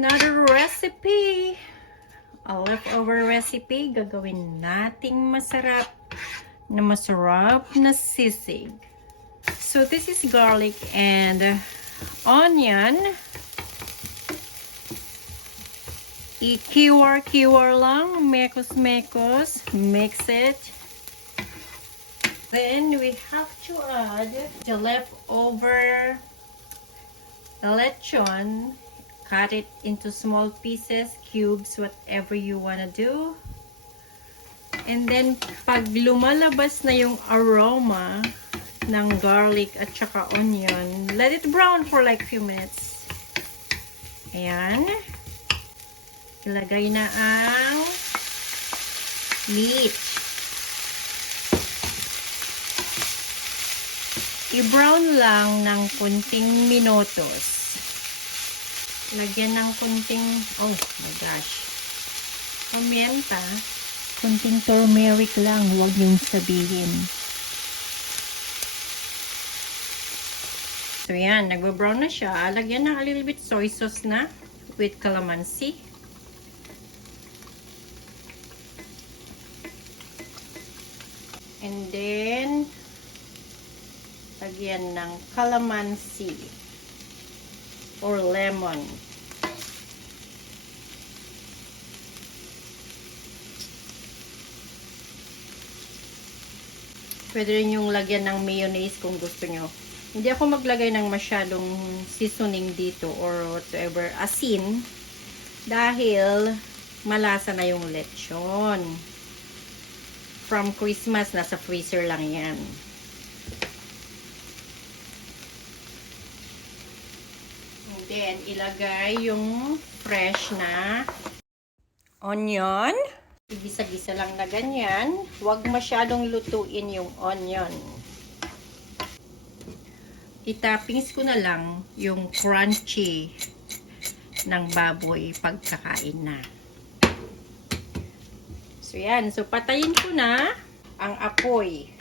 another recipe. A leftover recipe. Gagawin nating masarap na sisig. So this is garlic and onion. I-kiwar lang, mekos, mix it. Then we have to add the leftover lechon. Cut it into small pieces, cubes, whatever you wanna do. And then, pag lumalabas na yung aroma ng garlic at saka onion, let it brown for like few minutes. Ayan. Ilagay na ang meat. I-brown lang ng kunting minutos. Lagyan ng kunting, oh my gosh, pimienta. Kunting turmeric lang, huwag yung sabihin. So yan, nagba-brown na siya. Lagyan na a little bit soy sauce na with calamansi. And then, lagyan ng calamansi or lemon. Pwede rin yung lagyan ng mayonnaise kung gusto nyo. Hindi ako maglagay ng masyadong seasoning dito or whatever, asin, dahil malasa na yung lechon. From Christmas, nasa freezer lang yan. Then, ilagay yung fresh na onion. Igisa-gisa lang na ganyan. Huwag masyadong lutuin yung onion. Itappings ko na lang yung crunchy ng baboy pagkakain na. So, yan. So, patayin ko na ang apoy.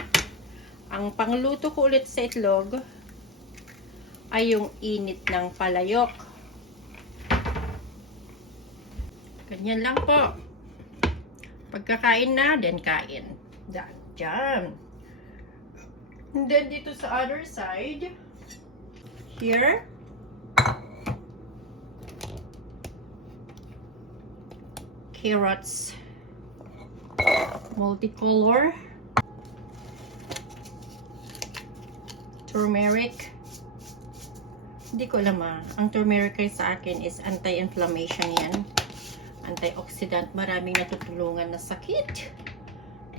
Ang pangluto ko ulit sa itlog ay yung init ng palayok. Ganyan lang po. Pagkakain na, then kain. Diyan. And then dito sa other side, here, carrots, multicolor, turmeric. Hindi ko alam ang turmeric sa akin is anti-inflammation yan. Antioxidant. Maraming natutulungan na sakit.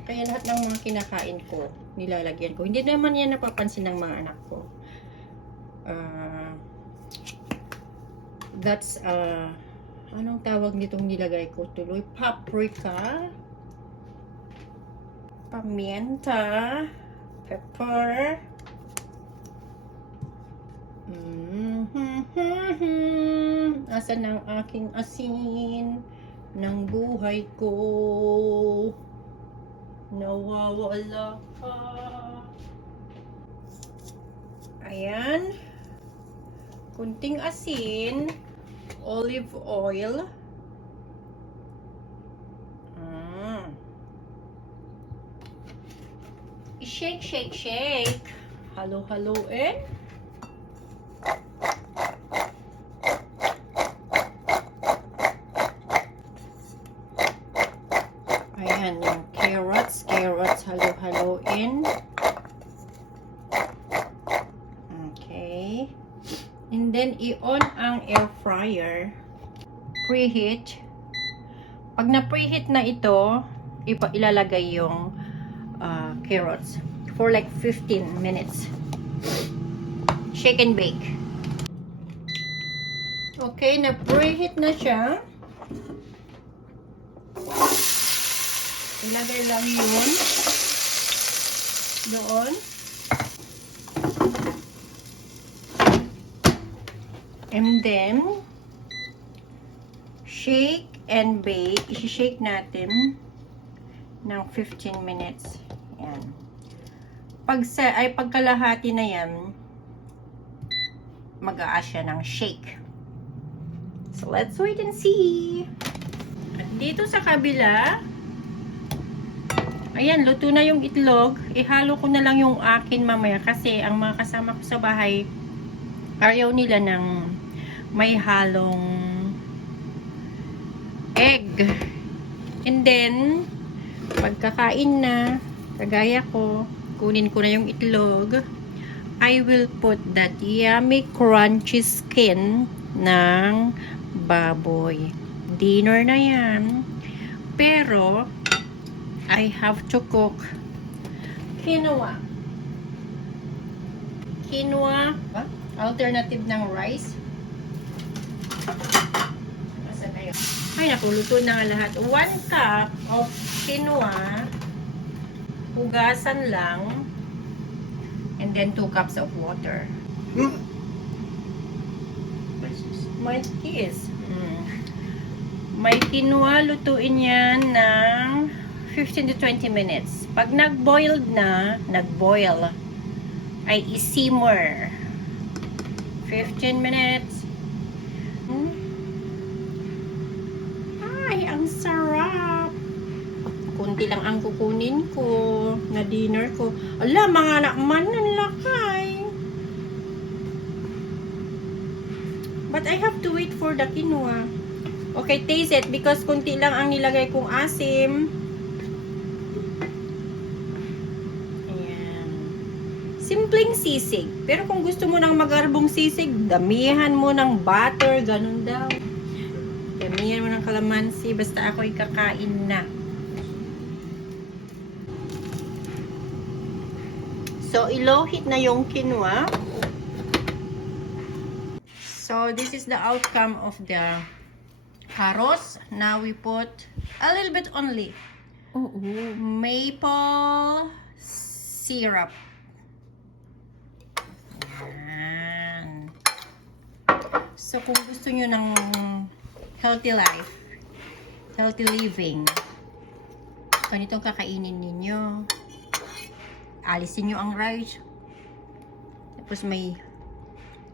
Kaya lahat ng mga kinakain ko, nilalagyan ko. Hindi naman yan napapansin ng mga anak ko. That's, anong tawag nitong nilagay ko tuloy? Paprika, pimienta, pepper, asan ang aking asin ng buhay ko? Nawawala ka. Ayan. Kunting asin, olive oil. I-shake, shake, shake. Halo-haloin. Ayan, yung carrots, halo-haloin. Okay. And then, i-on ang air fryer. Preheat. Pag na-preheat na ito, ilalagay yung carrots for like 15 minutes. Shake and bake. Okay, na-preheat na siya. Ilagay lang yun doon. And then, shake and bake. I-shake natin ng 15 minutes. Yan. Pagkalahati na yan, mag-a-add siya ng shake. So, let's wait and see. At dito sa kabila, ayan, luto na yung itlog. Ihalo ko na lang yung akin mamaya kasi ang mga kasama ko sa bahay, ayaw nila ng may halong egg. And then, pagkakain na, kagaya ko, kunin ko na yung itlog. I will put that yummy crunchy skin ng baboy. Dinner na yan. Pero, I have to cook quinoa. Quinoa, alternative ng rice. Ay, nakuluto na nga lahat. 1 cup of quinoa. Hugasan lang. And then 2 cups of water. My kiss. May quinoa, lutuin yan ng 15 to 20 minutes. Pag nag-boiled na, nag-boil, ay i-simmer. 15 minutes. Ay, ang sarap. Kunti lang ang kukunin ko na dinner ko. Ala, mga nakman ng lakay. But I have to wait for the quinoa. Okay, taste it because kunti lang ang nilagay kong asim. Ayan. Simpleng sisig. Pero kung gusto mo ng magarbong sisig, damihan mo ng butter, ganun daw. Damihan mo ng kalamansi, basta ako'y kakain na. So, i-low heat na yung quinoa. So, this is the outcome of the carrots. Now, we put a little bit only. Maple syrup. Ayan. So, kung gusto nyo ng healthy life, healthy living, ganitong kakainin ninyo. Alisin nyo ang rice. Tapos may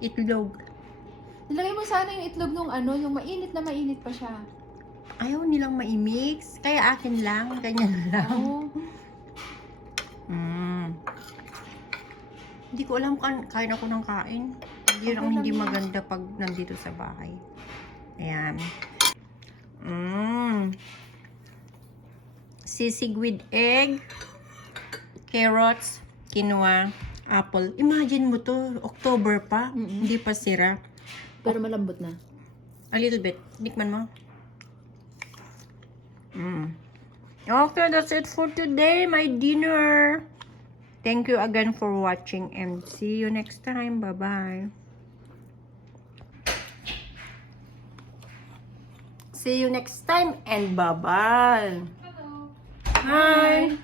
itlog. Nilagay mo sana yung itlog nung ano, yung mainit na mainit pa siya. Ayaw nilang maimix. Kaya akin lang. Ganyan lang. Oo. Hindi ko alam kain ako ng kain. Hindi lang hindi maganda pag nandito sa bahay. Ayan. Sisig with egg, carrots, quinoa, apple. Imagine mo to, October pa. Hindi pa sira. Pero malambot na. A little bit. Tikman mo. Okay, that's it for today, my dinner. Thank you again for watching and see you next time. Bye-bye. See you next time and bye-bye. Hello. Hi.